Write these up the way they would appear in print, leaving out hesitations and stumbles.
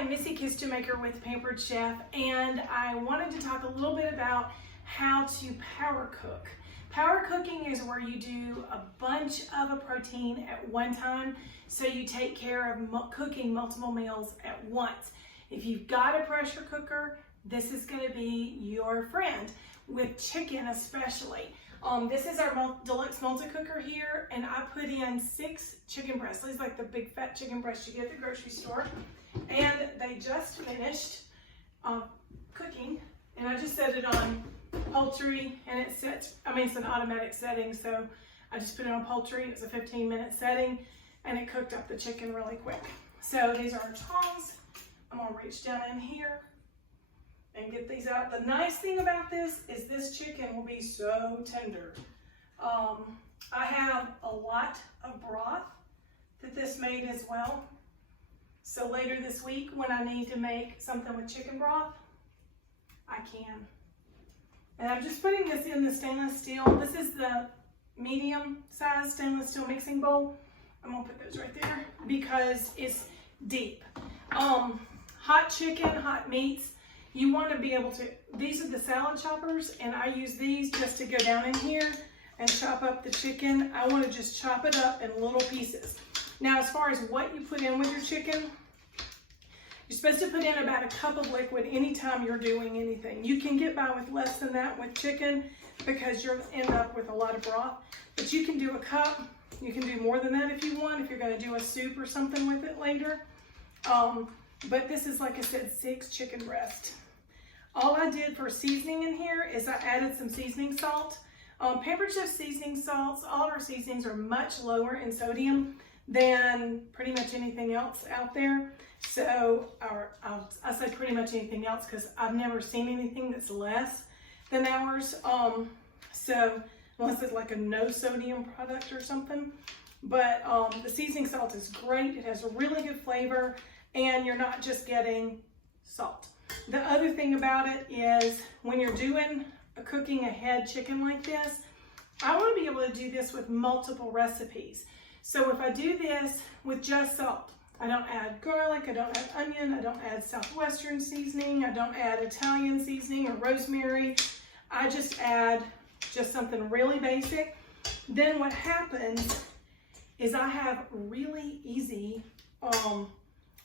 am Missy Kistermaker with Pampered Chef, and I wanted to talk a little bit about how to power cook. Power cooking is where you do a bunch of a protein at one time, so you take care of cooking multiple meals at once. If you've got a pressure cooker, this is going to be your friend, with chicken especially. This is our deluxe multi-cooker here, and I put in 6 chicken breasts. These like the big fat chicken breasts you get at the grocery store. And they just finished cooking, and I just set it on poultry, and it sets, it's an automatic setting, so I just put it on poultry. It's a 15-minute setting, and it cooked up the chicken really quick. So these are our tongs. I'm gonna reach down in here and get these out. The nice thing about this is this chicken will be so tender. I have a lot of broth that this made as well. So later this week, when I need to make something with chicken broth, I can. And I'm just putting this in the stainless steel. This is the medium size stainless steel mixing bowl. I'm gonna put those right there because it's deep. Hot chicken, hot meats, you want to be able to, these are the salad choppers, and I use these just to go down in here and chop up the chicken. I want to just chop it up in little pieces. Now, as far as what you put in with your chicken, you're supposed to put in about a cup of liquid anytime you're doing anything. You can get by with less than that with chicken because you'll end up with a lot of broth, but you can do a cup. You can do more than that if you want, if you're going to do a soup or something with it later. But this is, like I said, 6 chicken breasts. All I did for seasoning in here is I added some seasoning salt. Pampered Chef seasoning salts, all of our seasonings are much lower in sodium than pretty much anything else out there. So, I say pretty much anything else because I've never seen anything that's less than ours. So, unless it's like a no sodium product or something. But the seasoning salt is great. It has a really good flavor, and you're not just getting salt. The other thing about it is when you're doing cooking a head chicken like this, I want to be able to do this with multiple recipes. So if I do this with just salt, I don't add garlic, I don't add onion, I don't add Southwestern seasoning, I don't add Italian seasoning or rosemary. I just add just something really basic. Then what happens is I have really easy,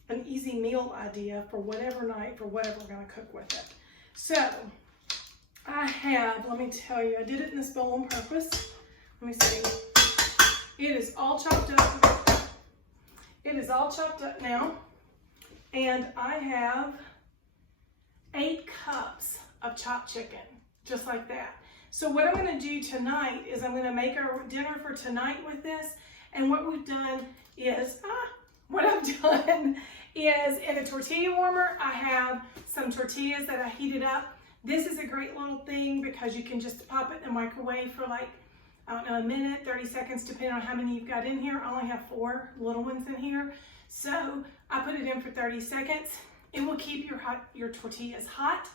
an easy meal idea for whatever night, for whatever we're going to cook with it. So I have, let me tell you, I did it in this bowl on purpose. Let me see. It is all chopped up. It is all chopped up now. And I have 8 cups of chopped chicken, just like that. So what I'm going to do tonight is I'm going to make our dinner for tonight with this. And what we've done is, in a tortilla warmer, I have some tortillas that I heated up. This is a great little thing because you can just pop it in the microwave for like, I don't know, a minute, 30 seconds, depending on how many you've got in here. I only have 4 little ones in here. So I put it in for 30 seconds. It will keep your tortillas hot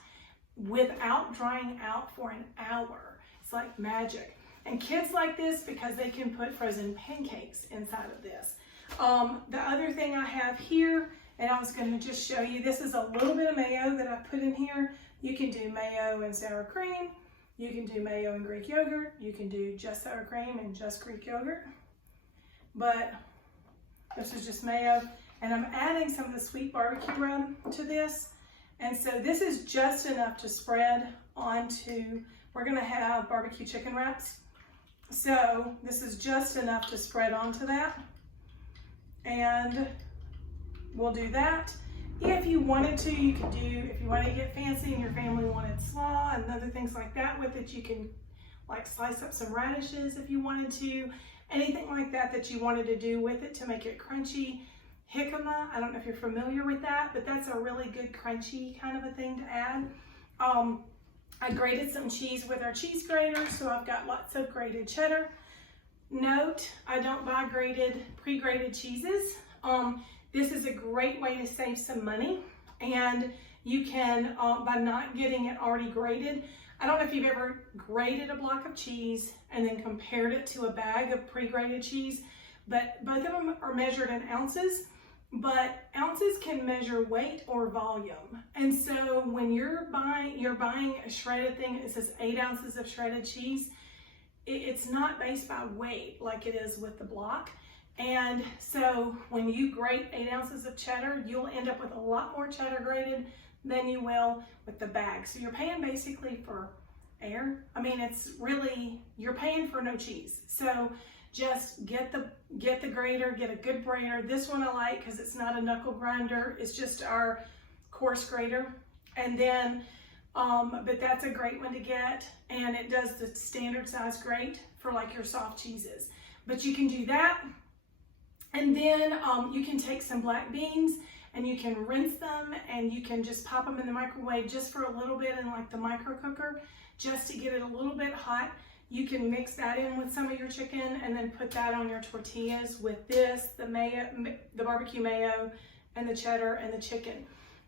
without drying out for an hour. It's like magic. And kids like this because they can put frozen pancakes inside of this. The other thing I have here, and I was going to just show you, this is a little bit of mayo that I put in here. You can do mayo and sour cream. You can do mayo and Greek yogurt. You can do just sour cream and just Greek yogurt. But this is just mayo. And I'm adding some of the sweet barbecue rub to this. And so this is just enough to spread onto, we're going to have barbecue chicken wraps. So this is just enough to spread onto that. And we'll do that. If you wanted to, you could do, if you want to get fancy and your family wanted slaw and other things like that with it, you can like slice up some radishes if you wanted to. Anything like that that you wanted to do with it to make it crunchy. Jicama, I don't know if you're familiar with that, but that's a really good crunchy kind of a thing to add. I grated some cheese with our cheese grater, so I've got lots of grated cheddar. Note, I don't buy pre-grated cheeses. This is a great way to save some money, and you can, by not getting it already grated. I don't know if you've ever grated a block of cheese and then compared it to a bag of pre-grated cheese, but both of them are measured in ounces. but ounces can measure weight or volume. And so when you're buying a shredded thing, it says 8 ounces of shredded cheese. It's not based by weight like it is with the block. And so when you grate 8 ounces of cheddar, you'll end up with a lot more cheddar grated than you will with the bag. So you're paying basically for air. I mean, it's really, you're paying for no cheese. So just get the grater, get a good grater. This one I like because it's not a knuckle grinder. It's just our coarse grater. And then, but that's a great one to get. And it does the standard size grate for like your soft cheeses. But you can do that. And then you can take some black beans and you can rinse them and you can just pop them in the microwave just for a little bit in like the micro cooker, just to get it a little bit hot. You can mix that in with some of your chicken and then put that on your tortillas with this, the mayo, the barbecue mayo, and the cheddar and the chicken.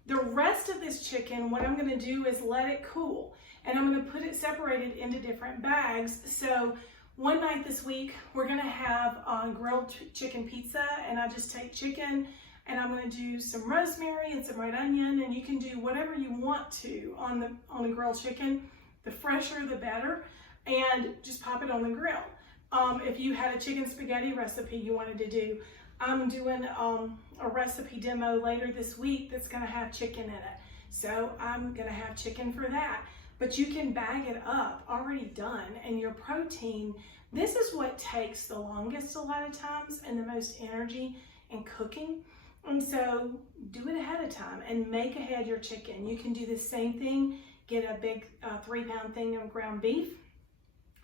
The rest of this chicken, what I'm gonna do is let it cool. And I'm gonna put it separated into different bags. So one night this week, we're gonna have grilled chicken pizza, and I just take chicken and I'm gonna do some rosemary and some red onion, and you can do whatever you want to on a grilled chicken. The fresher, the better. And just pop it on the grill. If you had a chicken spaghetti recipe you wanted to do, I'm doing a recipe demo later this week that's gonna have chicken in it. So I'm gonna have chicken for that. But you can bag it up, already done, and your protein, this is what takes the longest a lot of times and the most energy in cooking. And so do it ahead of time and make ahead your chicken. You can do the same thing, get a big 3-pound thing of ground beef.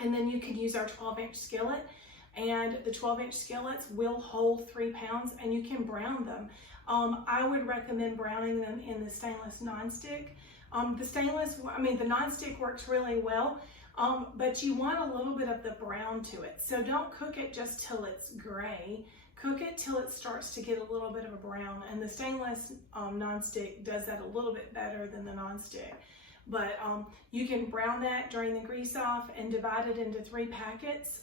And then you can use our 12-inch skillet, and the 12-inch skillets will hold 3 pounds, and you can brown them. I would recommend browning them in the stainless nonstick. The nonstick works really well, but you want a little bit of the brown to it. So don't cook it just till it's gray. Cook it till it starts to get a little bit of a brown, and the stainless nonstick does that a little bit better than the nonstick. But you can brown that, drain the grease off, and divide it into 3 packets.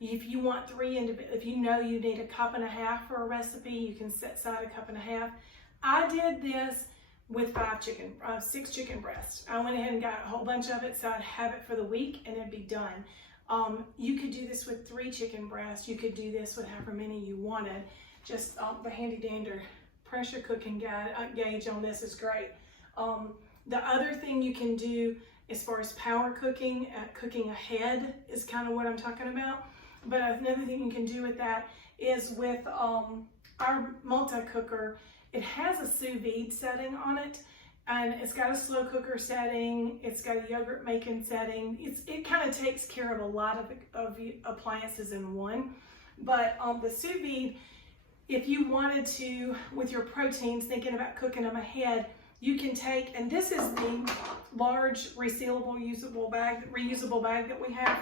If you want 3, if you know you need 1.5 cups for a recipe, you can set aside 1.5 cups. I did this with 6 chicken breasts. I went ahead and got a whole bunch of it so I'd have it for the week and it'd be done. You could do this with 3 chicken breasts. You could do this with however many you wanted. Just the handy dander pressure cooking gauge on this is great. The other thing you can do as far as power cooking, cooking ahead is kind of what I'm talking about. But another thing you can do with that is with our multi-cooker, it has a sous vide setting on it, and it's got a slow cooker setting, it's got a yogurt making setting. It kind of takes care of a lot of appliances in one. But the sous vide, if you wanted to, with your proteins, thinking about cooking them ahead, you can take, and this is the large resealable, reusable bag that we have.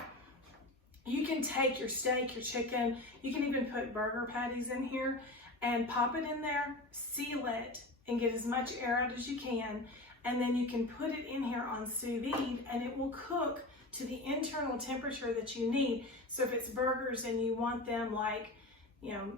You can take your steak, your chicken, you can even put burger patties in here and pop it in there, seal it, and get as much air out as you can. And then you can put it in here on sous vide and it will cook to the internal temperature that you need. So if it's burgers and you want them like,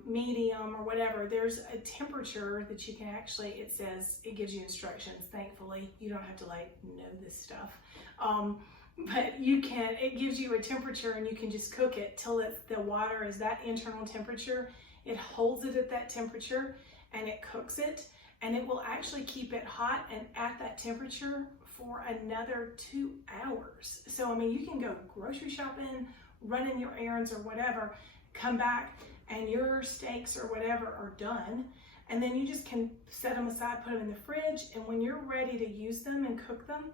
medium or whatever, there's a temperature that you can actually, it says, it gives you instructions. Thankfully, you don't have to know this stuff. But it gives you a temperature and you can just cook it till the water is that internal temperature. It holds it at that temperature and it cooks it, and it will actually keep it hot and at that temperature for another 2 hours. So, you can go grocery shopping, running your errands or whatever, come back, and your steaks or whatever are done, and then you just can set them aside, put them in the fridge, and when you're ready to use them and cook them,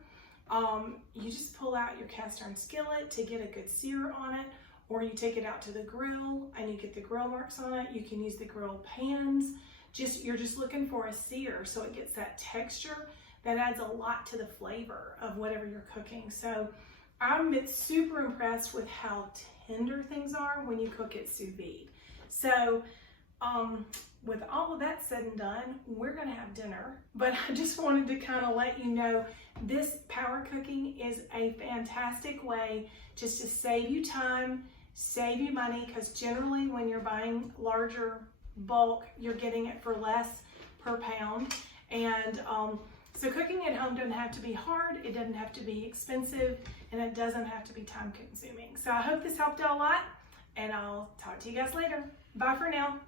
you just pull out your cast iron skillet to get a good sear on it, or you take it out to the grill and you get the grill marks on it. You can use the grill pans. You're just looking for a sear so it gets that texture that adds a lot to the flavor of whatever you're cooking. So I'm super impressed with how tender things are when you cook it sous vide. So with all of that said and done, we're gonna have dinner, but I just wanted to kind of let you know this power cooking is a fantastic way just to save you time, save you money, because generally when you're buying larger bulk, you're getting it for less per pound. And so cooking at home doesn't have to be hard, it doesn't have to be expensive, and it doesn't have to be time consuming. So I hope this helped out a lot, and I'll talk to you guys later. Bye for now.